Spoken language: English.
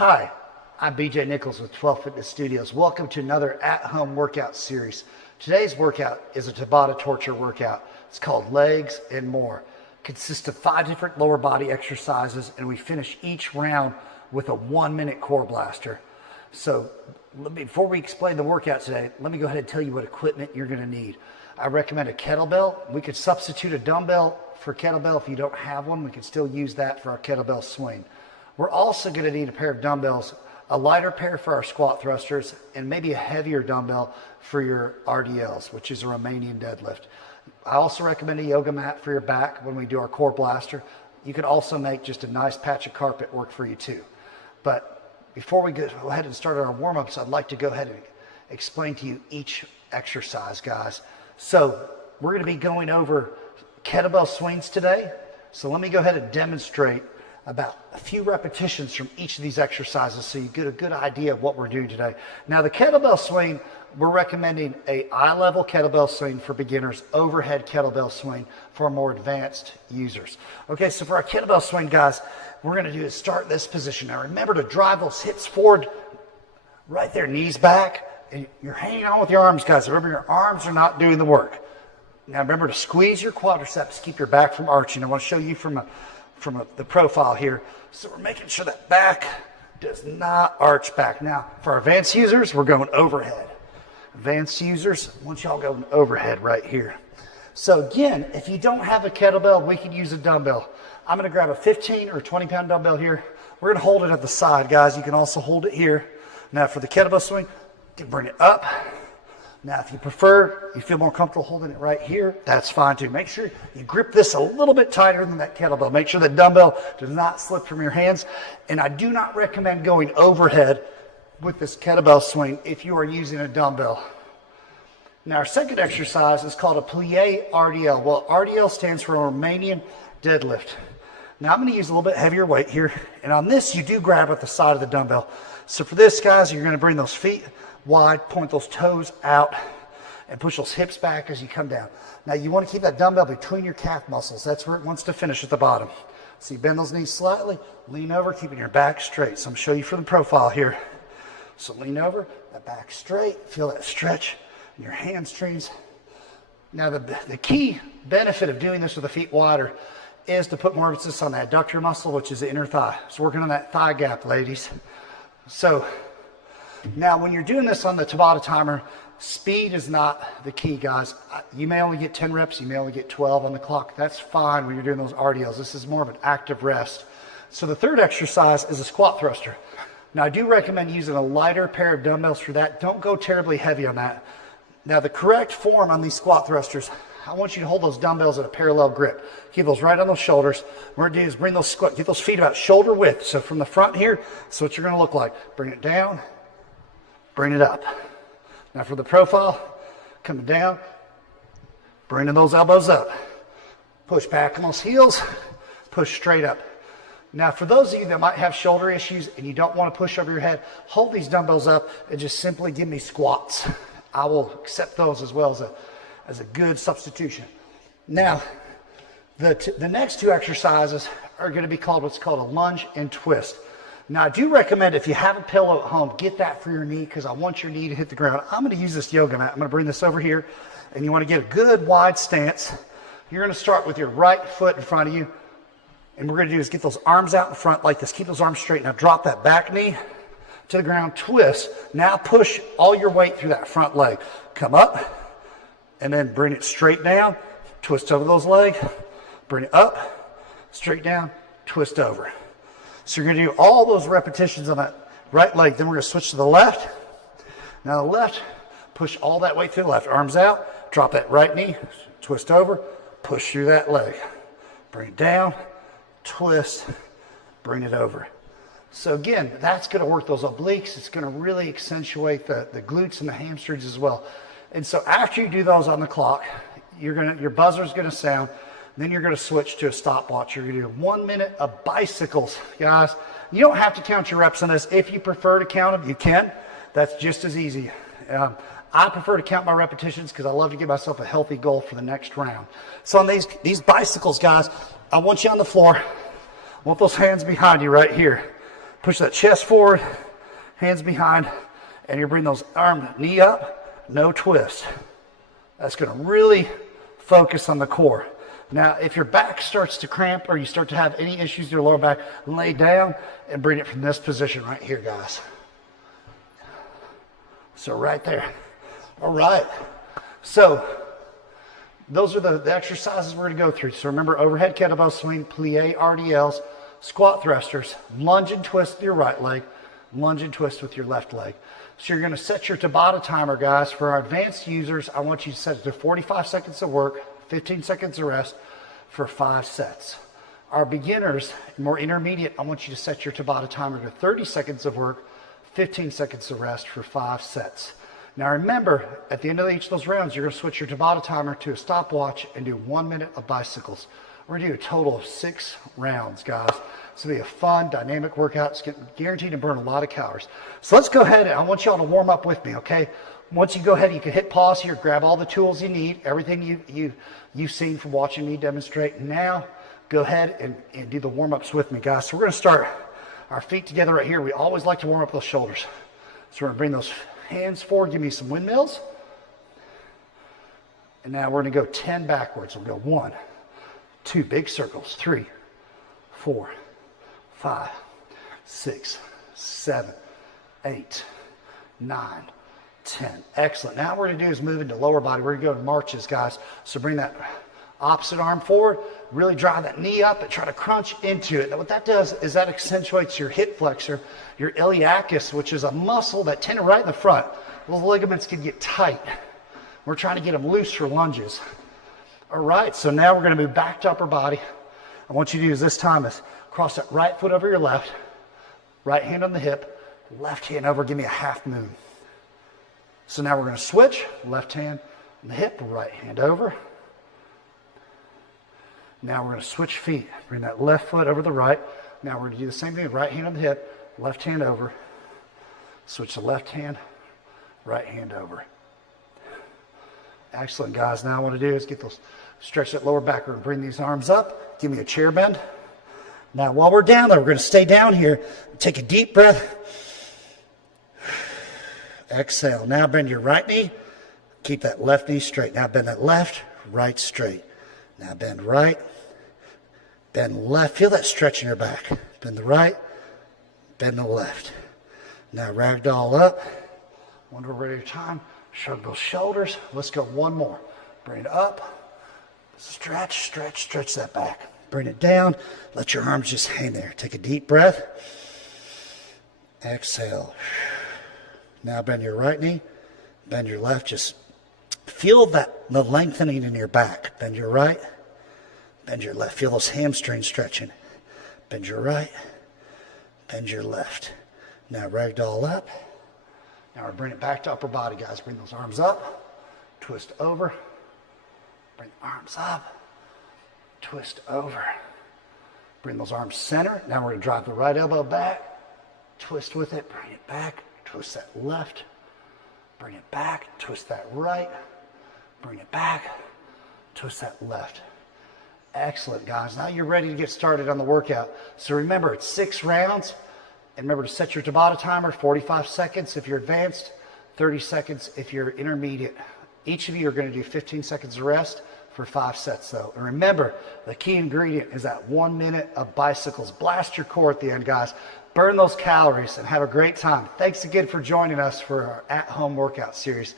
Hi, I'm BJ Nichols with 12 Fitness Studios. Welcome to another at-home workout series. Today's workout is a Tabata torture workout. It's called Legs and More. It consists of 5 different lower body exercises, and we finish each round with a 1-minute core blaster. So before we explain the workout today, let me go ahead and tell you what equipment you're going to need. I recommend a kettlebell. We could substitute a dumbbell for kettlebell. If you don't have one, we can still use that for our kettlebell swing. We're also going to need a pair of dumbbells, a lighter pair for our squat thrusters, and maybe a heavier dumbbell for your RDLs, which is a Romanian deadlift. I also recommend a yoga mat for your back when we do our core blaster. You could also make just a nice patch of carpet work for you too. But before we go ahead and start our warm-ups, I'd like to go ahead and explain to you each exercise, guys. So we're going to be going over kettlebell swings today. So let me go ahead and demonstrate about a few repetitions from each of these exercises so you get a good idea of what we're doing today. Now the kettlebell swing, we're recommending a eye-level kettlebell swing for beginners, overhead kettlebell swing for more advanced users. Okay, so for our kettlebell swing, guys, we're going to do is start in this position. Now remember to drive those hips forward, right there, knees back, and you're hanging on with your arms, guys. Remember, your arms are not doing the work. Now remember to squeeze your quadriceps, keep your back from arching. I want to show you from the profile here. So we're making sure that back does not arch back. Now, for our advanced users, we're going overhead. Advanced users, I want y'all going overhead right here. So again, if you don't have a kettlebell, we can use a dumbbell. I'm going to grab a 15 or 20-pound dumbbell here. We're going to hold it at the side, guys. You can also hold it here. Now, for the kettlebell swing, you can bring it up. Now, if you prefer, you feel more comfortable holding it right here, that's fine too. Make sure you grip this a little bit tighter than that kettlebell. Make sure the dumbbell does not slip from your hands. And I do not recommend going overhead with this kettlebell swing if you are using a dumbbell. Now, our second exercise is called a plie RDL. Well, RDL stands for Romanian deadlift. Now, I'm going to use a little bit heavier weight here. And on this, you do grab at the side of the dumbbell. So for this, guys, you're going to bring those feet wide, point those toes out, and push those hips back as you come down. Now you want to keep that dumbbell between your calf muscles. That's where it wants to finish at the bottom. So you bend those knees slightly, lean over, keeping your back straight. So I'm going to show you from the profile here. So lean over, that back straight, feel that stretch in your hamstrings. Now the key benefit of doing this with the feet wider is to put more emphasis on that adductor muscle, which is the inner thigh. So working on that thigh gap, ladies. So now, when you're doing this on the Tabata timer, speed is not the key, guys. You may only get 10 reps, you may only get 12 on the clock. That's fine when you're doing those RDLs. This is more of an active rest. So the third exercise is a squat thruster. Now, I do recommend using a lighter pair of dumbbells for that. Don't go terribly heavy on that. Now, the correct form on these squat thrusters, I want you to hold those dumbbells at a parallel grip. Keep those right on those shoulders. What we're going to do is bring those get those feet about shoulder width. So from the front here, so what you're going to look like. Bring it down. Bring it up. Now for the profile, coming down, bringing those elbows up. Push back on those heels, push straight up. Now for those of you that might have shoulder issues and you don't want to push over your head, hold these dumbbells up and just simply give me squats. I will accept those as well as a good substitution. Now, the next two exercises are going to be called what's called a lunge and twist. Now, I do recommend if you have a pillow at home, get that for your knee because I want your knee to hit the ground. I'm going to use this yoga mat. I'm going to bring this over here, and you want to get a good wide stance. You're going to start with your right foot in front of you, and what we're going to do is get those arms out in front like this. Keep those arms straight. Now, drop that back knee to the ground, twist. Now, push all your weight through that front leg. Come up, and then bring it straight down. Twist over those legs. Bring it up, straight down, twist over. So you're going to do all those repetitions on that right leg. Then we're going to switch to the left. Now the left, push all that weight through the left. Arms out, drop that right knee, twist over, push through that leg. Bring it down, twist, bring it over. So again, that's going to work those obliques. It's going to really accentuate the glutes and the hamstrings as well. And so after you do those on the clock, your buzzer's going to sound. Then you're going to switch to a stopwatch. You're going to do 1 minute of bicycles, guys. You don't have to count your reps on this. If you prefer to count them, you can. That's just as easy. I prefer to count my repetitions because I love to give myself a healthy goal for the next round. So on these bicycles, guys, I want you on the floor. I want those hands behind you right here. Push that chest forward, hands behind, and you bring those arm, knee up, no twist. That's going to really focus on the core. Now, if your back starts to cramp or you start to have any issues with your lower back, lay down and bring it from this position right here, guys. So right there. All right. So those are the exercises we're going to go through. So remember, overhead kettlebell swing, plie RDLs, squat thrusters, lunge and twist with your right leg, lunge and twist with your left leg. So you're going to set your Tabata timer, guys. For our advanced users, I want you to set it to 45 seconds of work, 15 seconds of rest for 5 sets. Our beginners, more intermediate, I want you to set your Tabata timer to 30 seconds of work, 15 seconds of rest for 5 sets. Now remember, at the end of each of those rounds, you're going to switch your Tabata timer to a stopwatch and do 1 minute of bicycles. We're going to do a total of 6 rounds, guys. It's going to be a fun, dynamic workout. It's guaranteed to burn a lot of calories. So let's go ahead and I want you all to warm up with me, okay? Once you go ahead, you can hit pause here, grab all the tools you need, everything you've seen from watching me demonstrate. Now, go ahead and do the warm-ups with me, guys. So we're going to start our feet together right here. We always like to warm up those shoulders. So we're going to bring those hands forward, give me some windmills. And now we're going to go 10 backwards. We'll go 1, 2, big circles, 3, 4, 5, 6, 7, 8, 9, 10. Excellent. Now what we're going to do is move into lower body. We're going to go to marches, guys. So bring that opposite arm forward, really drive that knee up and try to crunch into it. Now what that does is that accentuates your hip flexor, your iliacus, which is a muscle that tendon right in the front. Those ligaments can get tight. We're trying to get them loose for lunges. All right, so now we're going to move back to upper body. I want you to do this time is cross that right foot over your left, right hand on the hip, left hand over, give me a half moon. So now we're going to switch, left hand on the hip, right hand over. Now we're going to switch feet. Bring that left foot over the right. Now we're going to do the same thing, right hand on the hip, left hand over. Switch the left hand, right hand over. Excellent, guys. Now what I want to do is get those, stretch that lower back. We're going to bring these arms up. Give me a chair bend. Now while we're down there, we're going to stay down here. Take a deep breath. Exhale. Now bend your right knee. Keep that left knee straight. Now bend that left, right straight. Now bend right, bend left. Feel that stretch in your back. Bend the right, bend the left. Now ragdoll up. When we're ready for time, shrug those shoulders. Let's go one more. Bring it up. Stretch, stretch, stretch that back. Bring it down. Let your arms just hang there. Take a deep breath. Exhale. Now bend your right knee, bend your left. Just feel that the lengthening in your back. Bend your right, bend your left. Feel those hamstrings stretching. Bend your right, bend your left. Now ragdoll up. Now we're bringing it back to upper body, guys. Bring those arms up, twist over. Bring the arms up, twist over. Bring those arms center. Now we're going to drive the right elbow back, twist with it, bring it back. Twist that left, bring it back, twist that right, bring it back, twist that left. Excellent, guys. Now you're ready to get started on the workout. So remember, it's 6 rounds. And remember to set your Tabata timer, 45 seconds if you're advanced, 30 seconds if you're intermediate. Each of you are going to do 15 seconds of rest for 5 sets, though. And remember, the key ingredient is that 1 minute of bicycles. Blast your core at the end, guys. Burn those calories and have a great time. Thanks again for joining us for our at-home workout series.